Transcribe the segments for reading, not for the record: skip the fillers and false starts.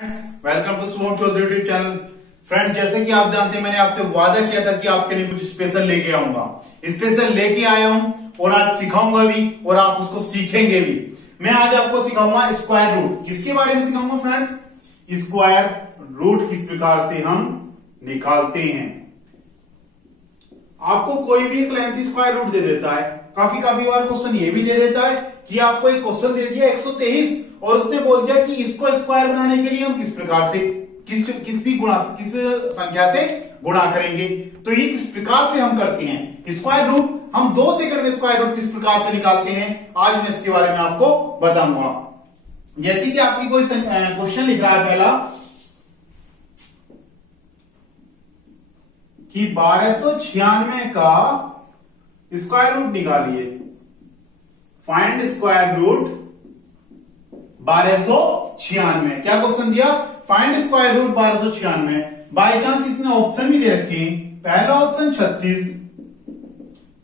Welcome to Shubham Chaudhary YouTube channel. Friend, जैसे कि आप जानते हैं मैंने आपसे वादा किया था कि आपके लिए कुछ स्पेशल लेके आऊंगा। स्पेशल लेके आया हूं और आज सिखाऊंगा भी और आप उसको सीखेंगे भी। मैं आज आपको सिखाऊंगा स्क्वायर रूट। किसके बारे में सिखाऊंगा फ्रेंड्स? स्क्वायर रूट किस प्रकार से हम निकालते हैं। आपको कोई भी एक लेंथ स्क्वायर रूट दे देता है। काफी बार क्वेश्चन ये भी दे देता है कि आपको एक क्वेश्चन दे दिया 123 और उसने बोल दिया कि इसको स्क्वायर बनाने के लिए हम किस प्रकार से किस संख्या से गुणा करेंगे। तो ये किस प्रकार से हम करते हैं स्क्वायर रूट। हम 2 सेकंड में स्क्वायर रूट किस प्रकार से निकालते हैं आज मैं इसके बारे में आपको बताऊंगा। जैसे कि आपकी कोई क्वेश्चन लिख रहा है पहला कि 1296 का स्क्वायर रूट निकालिए। Find square root 1296। क्या क्वेश्चन दिया? Find square root 1296। By chance इसने ऑप्शन भी दे रखे। पहला ऑप्शन 36,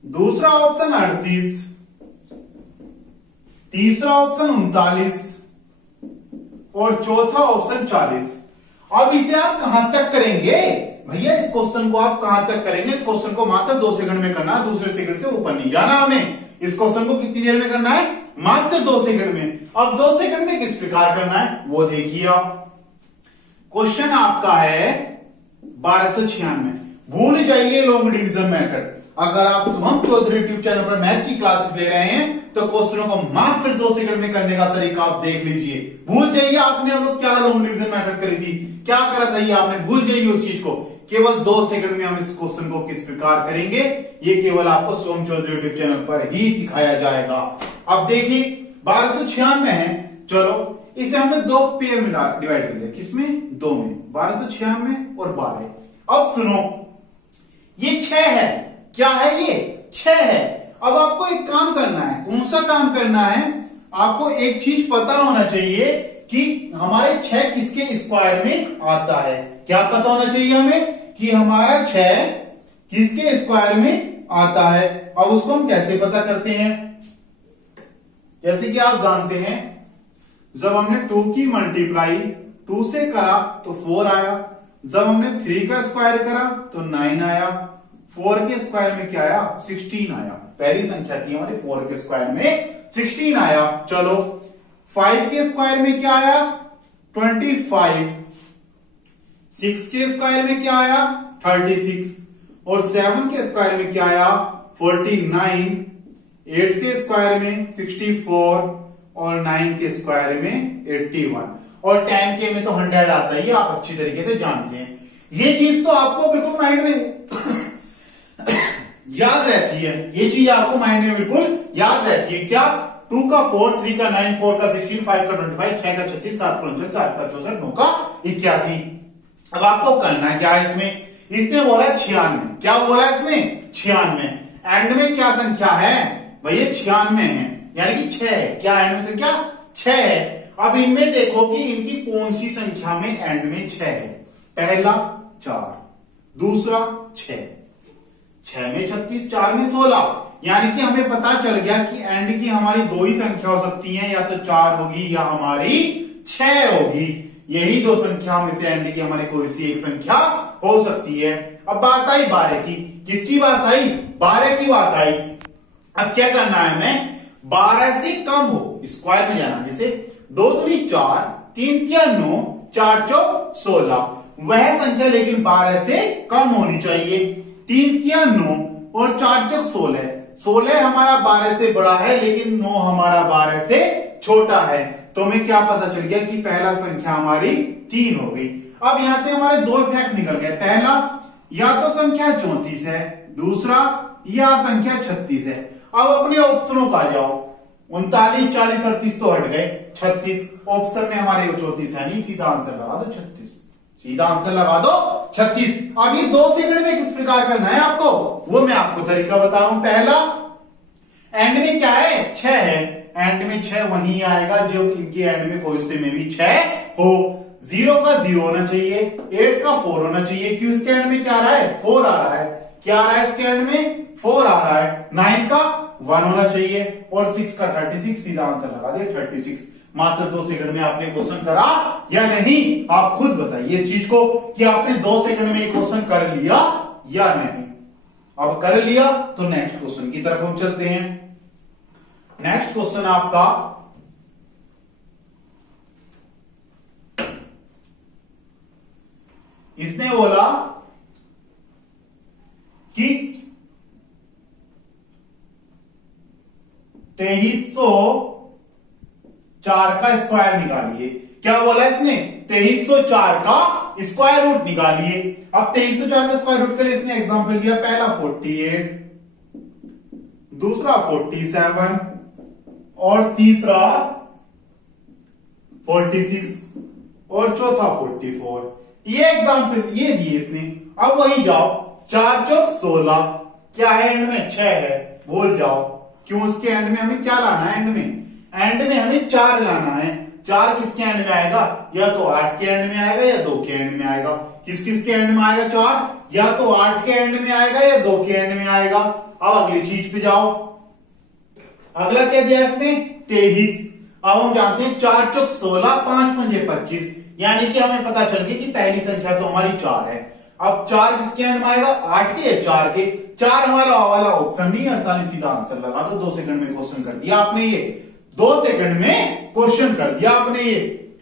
दूसरा ऑप्शन 38, तीसरा ऑप्शन 39 और चौथा ऑप्शन 40। अब इसे आप कहां तक करेंगे भैया? इस क्वेश्चन को आप कहां तक करेंगे? इस क्वेश्चन को मात्र 2 सेकंड में करना है, दूसरे सेकंड से ऊपर नहीं जाना हमें। इस क्वेश्चन को कितनी देर में करना है? मात्र 2 सेकंड में। अब 2 सेकंड में किस प्रकार करना है वो देखिए। क्वेश्चन आपका है 1296। भूल जाइए लॉन्ग डिवीजन मेथड। अगर आप शुभम चौधरी यूट्यूब चैनल पर मैथ की क्लासेस ले रहे हैं तो क्वेश्चनों को मात्र 2 सेकंड में करने का तरीका आप देख लीजिए। भूल जाइए आपने हम लोग क्या लॉन्ग डिवीजन मेथड करी थी, क्या करा था ये आपने भूल जाइए उस चीज को। केवल 2 सेकंड में हम इस क्वेश्चन को किस प्रकार करेंगे ये केवल आपको शुभम चौधरी यूट्यूब चैनल पर ही सिखाया जाएगा। अब देखिए 1296 है। चलो इसे हमने 2 पेयर में डिवाइड कर दिया। किसमें? 2 में। 1296 और 12। अब सुनो, ये 6 है। क्या है ये? 6 है। अब आपको एक काम करना है। कौन सा काम करना है? आपको एक चीज पता होना चाहिए कि हमारे 6 किसके स्क्वायर में आता है। क्या पता होना चाहिए हमें कि हमारा 6 किसके स्क्वायर में आता है। अब उसको हम कैसे पता करते हैं? जैसे कि आप जानते हैं जब हमने 2 की मल्टीप्लाई 2 से करा तो 4 आया। जब हमने 3 का स्क्वायर करा तो 9 आया। 4 के स्क्वायर में क्या आया? 16 आया। पहली संख्या थी हमारी 4 के स्क्वायर में 16 आया। चलो 5 के स्क्वायर में क्या आया? 25। 6 के स्क्वायर में क्या आया? 36 और 7 के स्क्वायर में क्या आया? 49। 8 के स्क्वायर में 64 और 9 के स्क्वायर में 81 और 10 के में तो 100 आता है। ये आप अच्छी तरीके से जानते हैं। ये चीज तो आपको बिल्कुल माइंड में याद रहती है। ये चीज आपको माइंड में बिल्कुल याद रहती है। क्या? 2 का 4, 3 का 9, 4 का 16, 5 का 25, 6 का 36, 7 का 49, 8 का 64, 9 का 81। अब आपको करना क्या है इसमें? इसने बोला 96। क्या बोला इसने? 96। एंड में क्या संख्या है भैया? 96 है, यानी कि 6 है। क्या एंड में संख्या? 6 है। अब इनमें देखो कि इनकी कौन सी संख्या में एंड में 6 है। पहला 4, दूसरा 6। 6 में 36, 4 में 16। यानी कि हमें पता चल गया कि एंड की हमारी 2 ही संख्या हो सकती है, या तो 4 होगी या हमारी 6 होगी। यही 2 संख्या में से एंड की हमारी कोई सी एक संख्या हो सकती है। अब बात आई 12 की। किसकी बात आई? 12 की बात आई। अब क्या करना है हमें? 12 से कम हो स्क्वायर में जाना। जैसे 2 दूनी 4, 3 तिया 9, 4 चौक 16। वह संख्या लेकिन 12 से कम होनी चाहिए। 3 तिया 9 और 4 चौक 16। 16 हमारा 12 से बड़ा है लेकिन 9 हमारा 12 से छोटा है। तो हमें क्या पता चल गया कि पहला संख्या हमारी 3 हो गई। अब यहां से हमारे 2 इफेक्ट निकल गए। पहला, या तो संख्या 34 है, दूसरा या संख्या 36 है। अब अपने ऑप्शनों पर आ जाओ। 39, 40, 38 तो हट गए। 36 ऑप्शन में हमारे 34 है नहीं, सीधा आंसर लगा दो 36। सीधा आंसर लगा दो 36। अब ये 2 सेकंड में किस प्रकार करना है आपको वो मैं आपको तरीका बता रहा हूं। पहला, एंड में क्या है? 6 है। एंड में 6 वहीं आएगा जो इनके एंड में कोई से में भी 6 हो। 0 का 0 होना चाहिए, 8 का 4 होना चाहिए। क्यों? इसके एंड में क्या आ रहा है? 4 आ रहा है। क्या आ रहा है इसके एंड में? 4 आ रहा है। 9 का 1 होना चाहिए और 6 का 36। सीधा आंसर लगा दिया 36। मात्र 2 सेकंड में आपने क्वेश्चन करा या नहीं? आप खुद बताइए इस चीज को कि आपने 2 सेकंड में क्वेश्चन कर लिया या नहीं। अब कर लिया तो नेक्स्ट क्वेश्चन की तरफ हम चलते हैं। नेक्स्ट क्वेश्चन आपका इसने बोला कि 2304 का स्क्वायर निकालिए। क्या बोला इसने? 2304 का स्क्वायर रूट निकालिए। अब 2304 का स्क्वायर रूट के लिए इसने एग्जांपल दिया, पहला 48, दूसरा 47 और तीसरा 46 और चौथा 44। ये एग्जांपल ये दिए इसने। अब वही जाओ, 4 चौक 16, क्या है एंड में? 6 है, भूल जाओ। क्यों? उसके एंड में हमें क्या लाना है? एंड में हमें 4 लाना है। 4 किसके एंड में आएगा? या तो 8 के एंड में आएगा या 2 के एंड में आएगा। किस किस के एंड में आएगा 4? या तो 8 के एंड में आएगा या 2 के एंड में आएगा। अब अगली चीज पे जाओ, अगला क्या दिया इसने? 23। अब हम जानते हैं 4 चौक 16, 5 पंजे 25, यानी कि हमें पता चल गया कि पहली संख्या तो हमारी 4 है। अब 4 किसके एंड में आएगा? 8 के या 4 के? 4 हमारा वाला ऑप्शन नहीं, 48 सीधा आंसर लगा दो। 2 सेकंड में क्वेश्चन कर दिया आपने ये। 2 सेकंड में क्वेश्चन कर दिया आपने ये।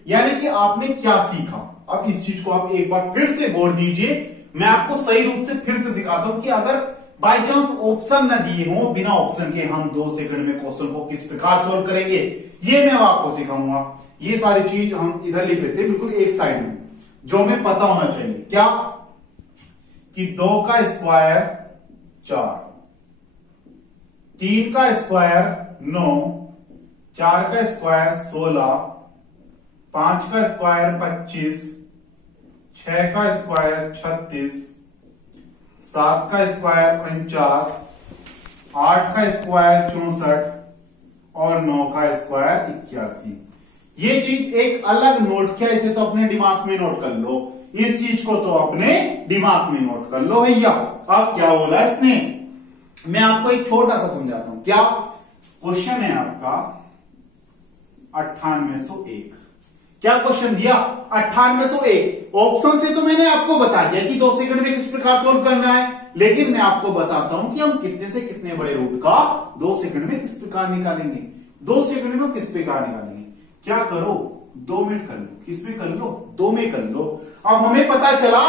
यानी कि आपने क्या सीखा? अब इस चीज को आप एक बार फिर से गौर दीजिए। मैं आपको सही रूप से फिर से सिखाता हूं कि अगर बाय चांस ऑप्शन न दिए हो, बिना ऑप्शन के हम 2 सेकंड में क्वेश्चन को किस प्रकार सोल्व करेंगे, ये मैं आपको सिखाऊंगा। ये सारी चीज हम इधर लिख लेते हैं बिल्कुल एक साइड में, जो हमें पता होना चाहिए। क्या? कि 2 का स्क्वायर 4, 3 का स्क्वायर 9, 4 का स्क्वायर 16, 5 का स्क्वायर 25, 6 का स्क्वायर 36, 7 का स्क्वायर 49, 8 का स्क्वायर 64 और 9 का स्क्वायर 81। ये चीज एक अलग नोट किया, इसे तो अपने दिमाग में नोट कर लो। इस चीज को तो अपने दिमाग में नोट कर लो भैया। अब क्या बोला इसने? मैं आपको एक छोटा सा समझाता हूं। क्या क्वेश्चन है आपका? 9801। क्या क्वेश्चन दिया? 9801। ऑप्शन से तो मैंने आपको बता दिया कि 2 सेकंड में किस प्रकार सोल्व करना है, लेकिन मैं आपको बताता हूं कि हम कितने से कितने बड़े रूट का 2 सेकंड में किस प्रकार निकालेंगे। 2 सेकंड में किस प्रकार निकालेंगे? क्या करो, 2 मिनट कर लो। किस में कर लो? 2 में कर लो। अब हमें पता चला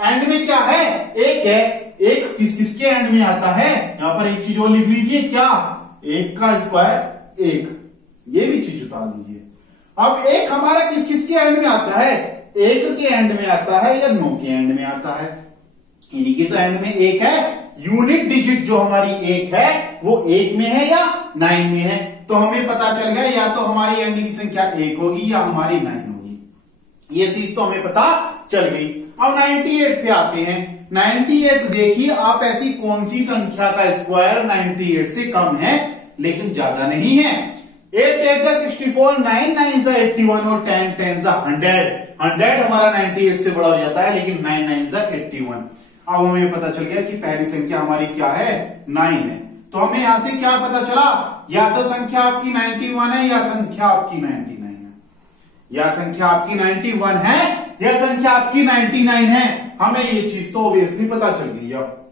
एंड में क्या है? 1 है। 1 किसके एंड में आता है? यहां पर एक चीज और लिख लीजिए। क्या? 1 का स्क्वायर 1, ये भी चीज उतार लीजिए। अब 1 हमारा किसके एंड में आता है? 1 के एंड में आता है या 9 के एंड में आता है? इन्हीं के तो एंड में 1 है। यूनिट डिजिट जो हमारी 1 है वो 1 में है या 9 में है। तो हमें पता चल गया या तो हमारी एंडिंग की संख्या 1 होगी या हमारी 9 होगी। ये चीज तो हमें पता चल गई। अब 98 पे आते हैं। 98 देखिए आप, ऐसी कौन सी संख्या का स्क्वायर 98 से कम है लेकिन ज्यादा नहीं है? 8 8 का 64, 9 9 सा 81 और 10 10 सा 100। 100 हमारा 98 से बड़ा हो जाता है, लेकिन 9 9 सा 81। अब हमें पता चल गया कि पहली संख्या हमारी क्या है? 9 है। तो हमें यहां से क्या पता चला? या तो संख्या आपकी 91 है या संख्या आपकी 99 है। या संख्या आपकी 91 है या संख्या आपकी 99 है। हमें ये चीज तो ऑब्वियसली पता चल गई। अब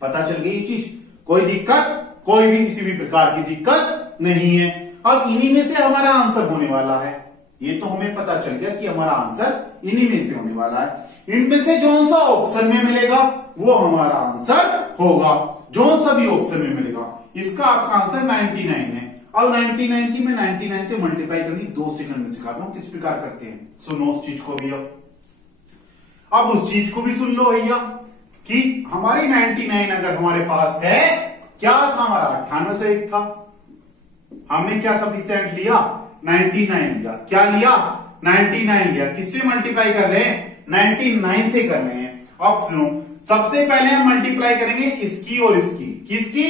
पता चल गई ये चीज, कोई दिक्कत, कोई भी किसी भी प्रकार की दिक्कत नहीं है। अब इन्हीं में से हमारा आंसर होने वाला है। ये तो हमें पता चल गया कि हमारा आंसर इन्हीं में से होने वाला है। इनमें से जो सा ऑप्शन में मिलेगा वो हमारा आंसर होगा। जो सा भी ऑप्शन में मिलेगा, इसका आपका आंसर 99 है। अब 99 की मैं 99 से मल्टीप्लाई करनी 2 सेकंड में सिखाता हूं किस प्रकार करते हैं। सुनो उस चीज को भी। अब उस चीज को भी सुन लो भैया कि हमारी 99 अगर हमारे पास है, क्या था हमारा? 9801 था। हमने क्या सफिशिएंट लिया? 99 लिया। क्या लिया? 99 लिया। किससे मल्टीप्लाई कर रहे हैं? 99 से कर रहे हैं। अब सुनो, सबसे पहले हम मल्टीप्लाई करेंगे इसकी और इसकी। किसकी?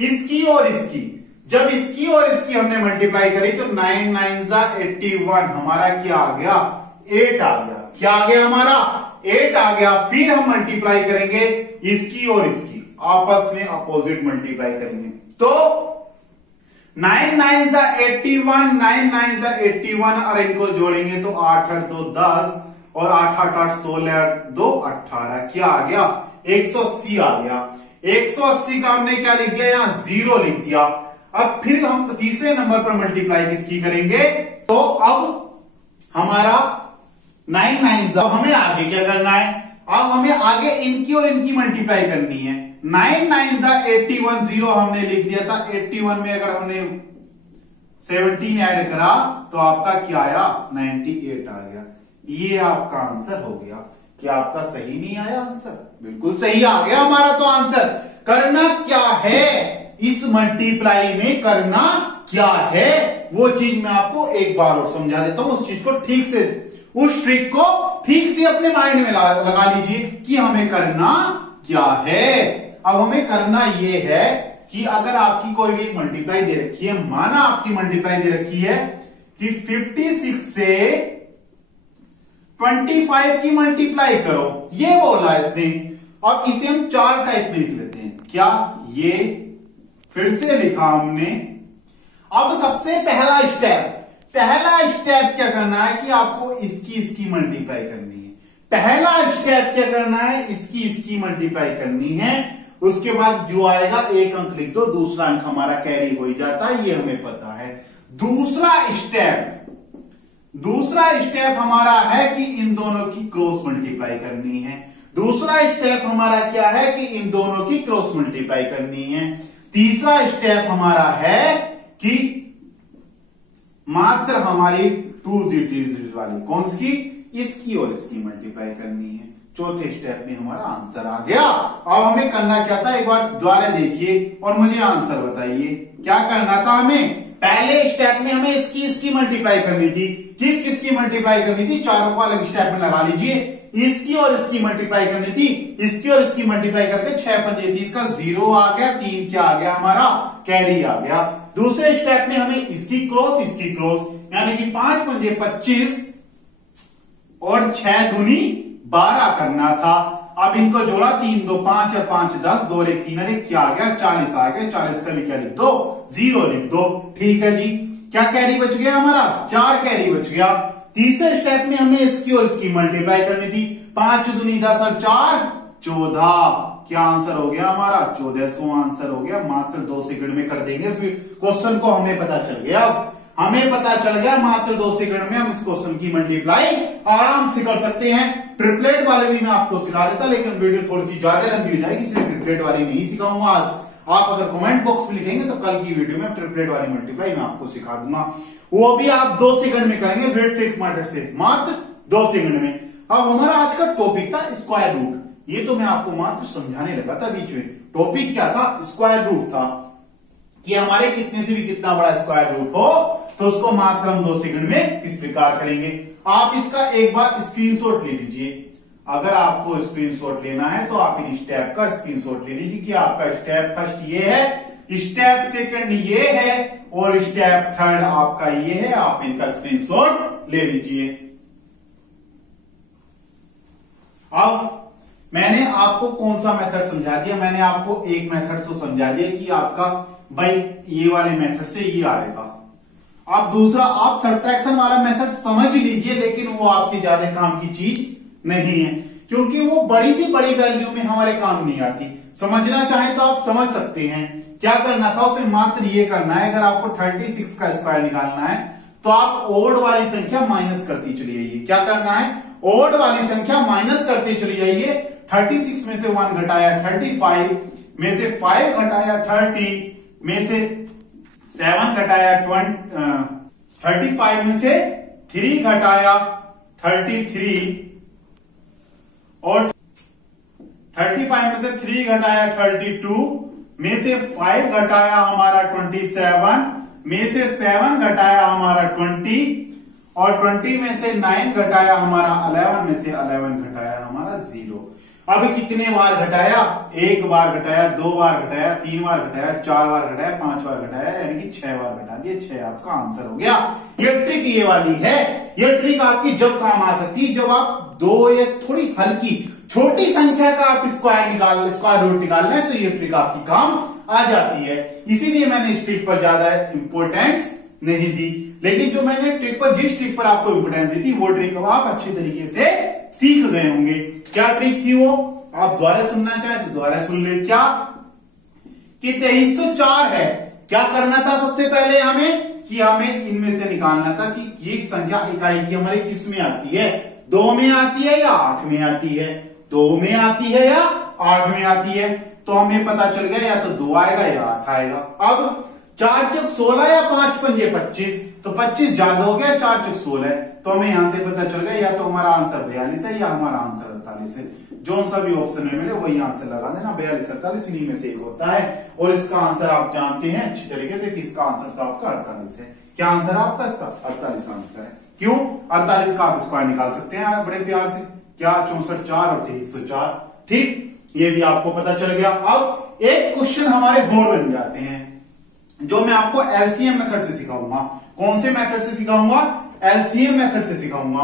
इसकी और इसकी। जब इसकी और इसकी हमने मल्टीप्लाई करी तो 9 9 सा 81, हमारा क्या आ गया? 8 आ गया। क्या आ गया हमारा? 8 आ गया। फिर हम मल्टीप्लाई करेंगे इसकी और इसकी, आपस में अपोजिट मल्टीप्लाई करेंगे। तो 9 9 जा 81, 9 9 जा 81 और इनको जोड़ेंगे तो 8 8 2 10 और 8 8 8 16 2 18, क्या आ गया? 180 आ गया। 180 का हमने क्या लिख दिया? यहां 0 लिख दिया। अब फिर हम तीसरे नंबर पर मल्टीप्लाई किसकी करेंगे? तो अब हमारा 9 9 जा, हमें आगे क्या करना है? अब हमें आगे इनकी और इनकी मल्टीप्लाई करनी है। 9 9 जा 81, 0 हमने लिख दिया था। 81 में अगर हमने 17 ऐड करा तो आपका क्या आया? 98 आ गया। ये आपका आंसर हो गया। क्या आपका सही नहीं आया आंसर? बिल्कुल सही आ गया हमारा तो आंसर। करना क्या है इस मल्टीप्लाई में? करना क्या है वो चीज मैं आपको एक बार और समझा देता हूं। उस चीज को ठीक से, उस ट्रिक को ठीक से अपने माइंड में लगा लीजिए कि हमें करना क्या है। अब हमें करना यह है कि अगर आपकी कोई भी एक मल्टीप्लाई दे रखी है, माना आपकी मल्टीप्लाई दे रखी है कि 56 से 25 की मल्टीप्लाई करो, ये बोला इसने। अब इसे हम 4 टाइप में लिख लेते हैं। क्या? ये फिर से लिखा हमने। अब सबसे पहला स्टेप क्या करना है कि आपको इसकी मल्टीप्लाई करनी है। पहला स्टेप क्या करना है? इसकी मल्टीप्लाई करनी है। उसके बाद जो आएगा एक अंक लिख दो, दूसरा अंक हमारा कैरी हो जाता है, ये हमें पता है। दूसरा स्टेप हमारा है कि इन दोनों की क्रॉस मल्टीप्लाई करनी है। दूसरा स्टेप हमारा क्या है कि इन दोनों की क्रॉस मल्टीप्लाई करनी है। तीसरा स्टेप हमारा है कि मात्र हमारी 2 डिजिट वाली कौन सी, इसकी और इसकी मल्टीप्लाई करनी है। चौथे स्टेप में हमारा आंसर आ गया। अब हमें करना क्या था? एक बार दोबारा देखिए और मुझे आंसर बताइए। क्या करना था हमें? पहले स्टेप में हमें इसकी मल्टीप्लाई करनी थी। किसकी मल्टीप्लाई करनी थी? चारों को अलग स्टेप में लगा लीजिए। इसकी और इसकी मल्टीप्लाई करनी थी। इसकी और इसकी मल्टीप्लाई करके 6 पंजे 30 का 0 आ गया। 3 क्या आ गया? हमारा कैरी आ गया। दूसरे स्टेप में हमें इसकी क्रॉस यानी कि 5 पंजे 25 और 6 दूनी 12 करना था। अब इनको जोड़ा, 3 2 5 और 5 10, 2 और 1 3 और 1 क्या आ गया? 40 आ गया। 40 का भी क्या लिख दो? 0 लिख दो। ठीक है जी। क्या कैरी बच गया हमारा? 4 कैरी बच गया। तीसरे स्टेप में हमें इसकी और इसकी मल्टीप्लाई करनी थी। 5 दूनी 10 और 4 14। क्या आंसर हो गया हमारा? 1400 आंसर हो गया। मात्र 2 सेकंड में कर देंगे इस क्वेश्चन को। हमें पता चल गया मात्र 2 सेकंड में हम इस क्वेश्चन की मल्टीप्लाई आराम से कर सकते हैं। ट्रिपलेट वाले भी मैं आपको सिखा देता, लेकिन वीडियो थोड़ी सी ज्यादा लंबी हो जाएगी, इसलिए ट्रिपलेट वाली नहीं सिखाऊंगा आज। आप अगर कमेंट बॉक्स में लिखेंगे तो कल की वीडियो में ट्रिपलेट वाली मल्टीप्लाई मैं आपको सिखा दूंगा। वो भी आप 2 सेकंड में करेंगे वेट ट्रिक्स मेथड से, मात्र 2 सेकंड में। अब हमारा आज का टॉपिक था स्क्वायर रूट। ये तो मैं आपको मात्र समझाने लगा था बीच में। टॉपिक क्या था? स्क्वायर रूट था कि हमारे कितने से भी कितना बड़ा स्क्वायर रूट हो तो उसको मात्र हम 2 सेकंड में किस प्रकार करेंगे। आप इसका एक बार स्क्रीनशॉट ले लीजिए। अगर आपको स्क्रीनशॉट लेना है तो आप इन स्टेप का स्क्रीनशॉट ले लीजिए कि आपका स्टेप फर्स्ट ये है, स्टेप सेकंड ये है और स्टेप थर्ड आपका ये है। आप इनका स्क्रीनशॉट ले लीजिए। अब मैंने आपको कौन सा मेथड समझा दिया? मैंने आपको एक मेथड तो समझा दिया कि आपका भाई ये वाले मेथड से ये आएगा। अब दूसरा आप सब्ट्रैक्शन वाला मेथड समझ लीजिए, लेकिन वो आपके ज्यादा काम की चीज नहीं है, क्योंकि वो बड़ी से बड़ी वैल्यू में हमारे काम नहीं आती। समझना चाहें तो आप समझ सकते हैं। क्या करना था उसमें? मात्र ये करना है, अगर आपको 36 का स्क्वायर निकालना है तो आप ओड वाली संख्या माइनस करती चली जाइए। क्या करना है? ओड वाली संख्या माइनस करते चली जाइए। 36 में से 1 घटाया 35, में से 5 घटाया 30, में से 7 घटाया 20, 35 में से 3 घटाया 33 और 35 में से 3 घटाया 32, में से 5 घटाया हमारा 27, में से 7 घटाया हमारा 20 और 20 में से 9 घटाया हमारा 11, में से 11 घटाया हमारा 0। अब कितने बार घटाया? 1 बार घटाया, 2 बार घटाया, 3 बार घटाया, 4 बार घटाया, 5 बार घटाया, यानी कि 6 बार घटा दिए। 6 आपका आंसर हो गया। ये ट्रिक ये वाली है। ये ट्रिक आपकी जब काम आ सकती है जब आप 2 या थोड़ी हल्की छोटी संख्या का आप स्क्वायर रूट निकाल लें, तो ये ट्रिक आपकी काम आ जाती है। इसीलिए मैंने इस ट्रिक पर ज्यादा इंपॉर्टेंस नहीं दी, लेकिन जो मैंने ट्रिक पर जिस ट्रिक पर आपको इंपॉर्टेंस दी थी वो ट्रिक आप अच्छे तरीके से सीख गए होंगे। क्या ट्रिक थी वो? आप दोबारा सुनना चाहें तो दोबारा सुन ले। क्या कि 2304 है, क्या करना था सबसे पहले हमें कि हमें इनमें से निकालना था कि ये संख्या इकाई की हमारी किस में आती है, 2 में आती है या 8 में आती है, 2 में आती है या 8 में आती है। तो हमें पता चल गया या तो 2 आएगा या 8 आएगा। अब 4 चौक 16 या 5 पंजे 25, तो 25 ज्यादा हो गया, 4 चौक 16 है, तो हमें यहां से पता चल गया या तो हमारा आंसर 42 है या हमारा आंसर 48 है। जो सा भी ऑप्शन में मिले वही आंसर लगा देना, 42 48 इन्हीं में से एक होता है। और इसका आंसर आप जानते हैं अच्छी तरीके से कि इसका आंसर तो आपका 48 है। क्या आंसर है आपका? इसका 48 आंसर है। क्यों? 48 का आप स्क्वायर निकाल सकते हैं बड़े प्यार से। क्या? 64 4 और 2304। ठीक, ये भी आपको पता चल गया। अब एक क्वेश्चन हमारे और बन जाते हैं जो मैं आपको एलसीएम मेथड से सिखाऊंगा। कौन से मेथड से सिखाऊंगा? एलसीएम मेथड से सिखाऊंगा।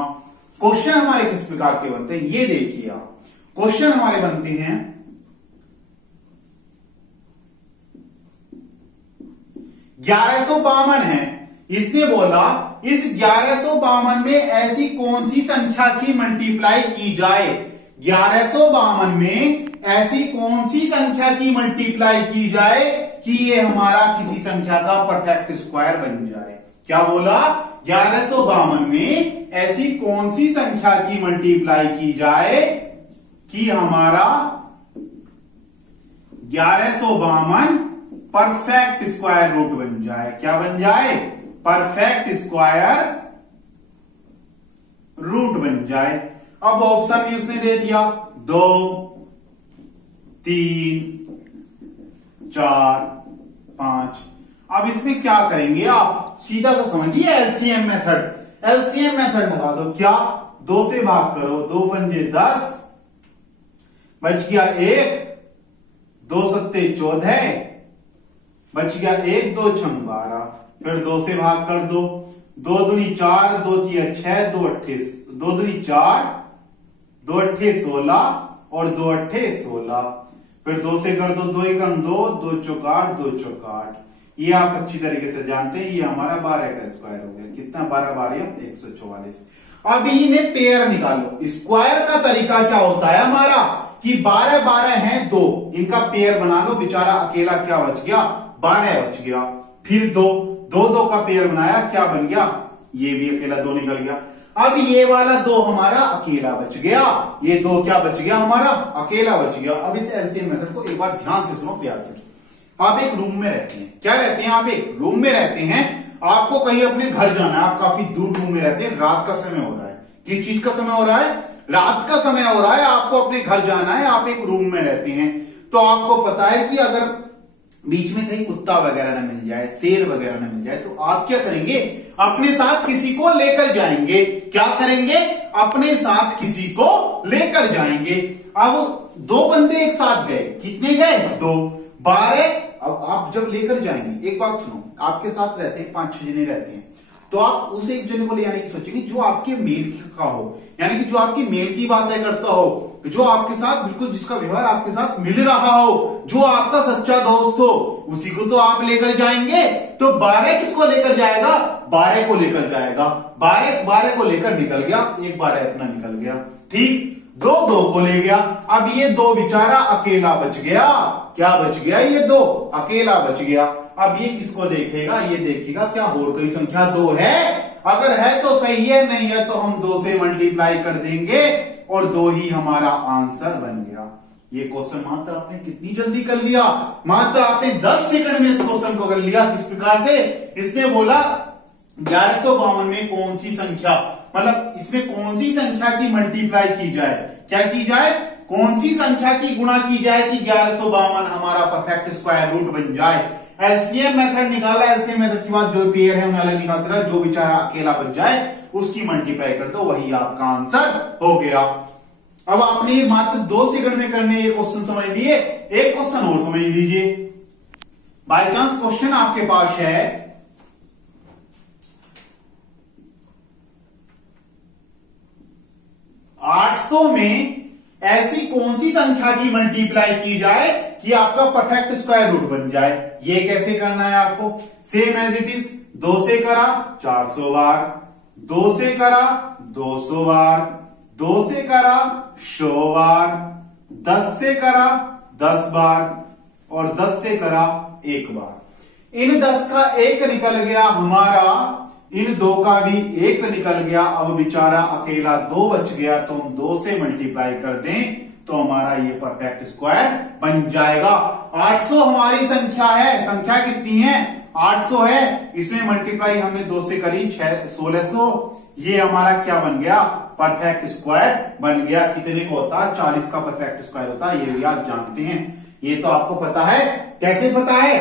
क्वेश्चन हमारे किस प्रकार के बनते हैं ये देखिए आप। क्वेश्चन हमारे बनते हैं 1152 है। इसने बोला इस 1152 में ऐसी कौन सी संख्या की मल्टीप्लाई की जाए, 1152 में ऐसी कौन सी संख्या की मल्टीप्लाई की जाए कि ये हमारा किसी संख्या का परफेक्ट स्क्वायर बन जाए। क्या बोला? 1152 में ऐसी कौन सी संख्या की मल्टीप्लाई की जाए कि हमारा 1152 परफेक्ट स्क्वायर रूट बन जाए। क्या बन जाए? परफेक्ट स्क्वायर रूट बन जाए। अब ऑप्शन भी उसने दे दिया 2 3 4 5। अब इसमें क्या करेंगे आप सीधा सा समझिए, एलसीएम मेथड। एलसीएम मेथड बता दो। क्या? 2 से भाग करो, 2 पंजे 10, बच गया 1, 2 सत्ते 14, बच गया 1, 2 छंग 12। फिर 2 से भाग कर दो, 2 दूनी 4, 2 तिया 6, 2 अट्ठे 2 दूनी 4, 2 अट्ठे 16 और 2 अट्ठे 16। फिर 2 से कर दो, 2 एकम 2, 2 चौक 8, 2 चौक 8। ये आप अच्छी तरीके से जानते हैं। ये हमारा 12 का स्क्वायर हो गया। कितना? 12 12 144। अब इन्हें पेयर निकालो। स्क्वायर का तरीका क्या होता है हमारा कि 12 12 है 2, इनका पेयर बना लो। बेचारा अकेला क्या बच गया? 12 बच गया। फिर 2 2 2 का पेयर बनाया, क्या बन गया? ये भी अकेला 2 निकल गया। अब ये वाला 2 हमारा अकेला बच गया। ये 2 क्या बच गया? हमारा अकेला बच गया। अब इस एलसीएम मेथड को एक बार ध्यान से सुनो प्यार से। आप एक रूम में रहते हैं। क्या रहते हैं? आप एक रूम में रहते हैं। आपको कहीं अपने घर जाना है, आप काफी दूर रूम में रहते हैं, रात का समय हो रहा है। किस चीज का समय हो रहा है? रात का समय हो रहा है। आपको अपने घर जाना है, आप एक रूम में रहते हैं। तो आपको पता है कि अगर बीच में कहीं कुत्ता वगैरह न मिल जाए, शेर वगैरह न मिल जाए, तो आप क्या करेंगे? अपने साथ किसी को लेकर जाएंगे। क्या करेंगे? अपने साथ किसी को लेकर जाएंगे। अब 2 बंदे एक साथ गए। कितने गए? 2 12। अब आप जब लेकर जाएंगे, एक बात सुनो, आपके साथ रहते हैं 5-6 जने रहते हैं, तो आप उस एक जने को ले आने की सोचेंगे जो आपके मेल का हो, यानी कि जो आपकी मेल की बातें करता हो, जो आपके साथ बिल्कुल जिसका व्यवहार आपके साथ मिल रहा हो, जो आपका सच्चा दोस्त हो, उसी को तो आप लेकर जाएंगे। तो 12 किसको लेकर जाएगा? 12 को लेकर जाएगा। 12 को लेकर निकल गया, एक 12 अपना निकल गया। ठीक, 2 को ले गया। अब ये 2 बेचारा अकेला बच गया। क्या बच गया? ये 2 अकेला बच गया। अब ये किसको देखेगा? ये देखेगा क्या और कोई संख्या 2 है? अगर है तो सही है, नहीं है तो हम 2 से मल्टीप्लाई कर देंगे और 2 ही हमारा आंसर बन गया। ये क्वेश्चन मात्र आपने कितनी जल्दी कर लिया? मात्र आपने 10 सेकंड में इस क्वेश्चन को कर लिया। किस प्रकार से? इसने बोला 1152 में कौन सी संख्या, मतलब इसमें कौन सी संख्या की मल्टीप्लाई की जाए, क्या की जाए? कौन सी संख्या की गुणा की जाए कि 1152 हमारा परफेक्ट स्क्वायर रूट बन जाए। एलसीएम मेथड निकाला। एलसीएम मेथड के बाद जो पेयर है उन्हें अलग निकालते रहे, जो बेचारा अकेला बच जाए उसकी मल्टीप्लाई कर दो, वही आपका आंसर हो गया। अब आपने मात्र 2 सेकंड में करने ये क्वेश्चन समझ लिए। एक क्वेश्चन और समझ लीजिए। बाय चांस क्वेश्चन आपके पास है 800 में ऐसी कौन सी संख्या की मल्टीप्लाई की जाए कि आपका परफेक्ट स्क्वायर रूट बन जाए। ये कैसे करना है आपको, सेम एज इट इज, 2 से करा 400 बार, 2 से करा 200 बार, 2 से करा 100 बार, 10 से करा 10 बार और 10 से करा 1 बार। इन 10 का 1 निकल गया हमारा, इन 2 का भी 1 निकल गया। अब बेचारा अकेला 2 बच गया, तो हम 2 से मल्टीप्लाई कर दें तो हमारा ये परफेक्ट स्क्वायर बन जाएगा। 800 हमारी संख्या है, संख्या कितनी है 800 है, इसमें मल्टीप्लाई हमने 2 से करी 1600, ये हमारा क्या बन गया, परफेक्ट स्क्वायर बन गया। कितने को होता है, 40 का परफेक्ट स्क्वायर होता है, ये भी आप जानते हैं, ये तो आपको पता है। कैसे पता है,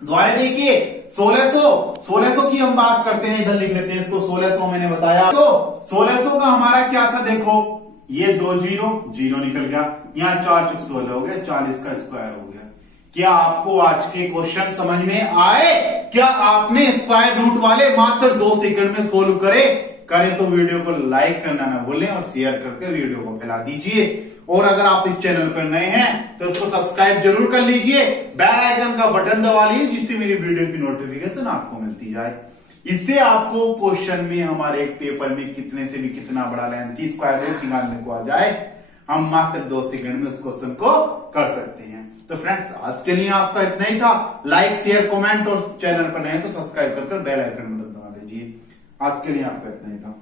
दोबारा देखिए, 1600 की हम बात करते हैं, इधर लिख लेते हैं इसको, 1600 मैंने बताया। तो 1600 का हमारा क्या था, देखो ये 2 जीरो निकल गया, यहाँ 4 चुक 16 हो गया, 40 का स्क्वायर हो गया। क्या आपको आज के क्वेश्चन समझ में आए? क्या आपने स्क्वायर रूट वाले मात्र 2 सेकंड में सोल्व करें तो वीडियो को लाइक करना ना भूलें और शेयर करके वीडियो को फैला दीजिए। और अगर आप इस चैनल पर नए हैं तो इसको सब्सक्राइब जरूर कर लीजिए, बेल आइकन का बटन दबा लीजिए, जिससे मेरी वीडियो की नोटिफिकेशन आपको मिलती जाए। इससे आपको क्वेश्चन में, हमारे एक पेपर में कितने से भी कितना बड़ा लेंथी स्क्वायर रूट निकालने को आ जाए, हम मात्र 2 सेकंड में उस क्वेश्चन को कर सकते हैं। तो फ्रेंड्स, आज के लिए आपका इतना ही था। लाइक शेयर कमेंट और चैनल पर नए तो सब्सक्राइब कर बेल आइकन बटन दबा दीजिए। आज के लिए आपका इतना ही था।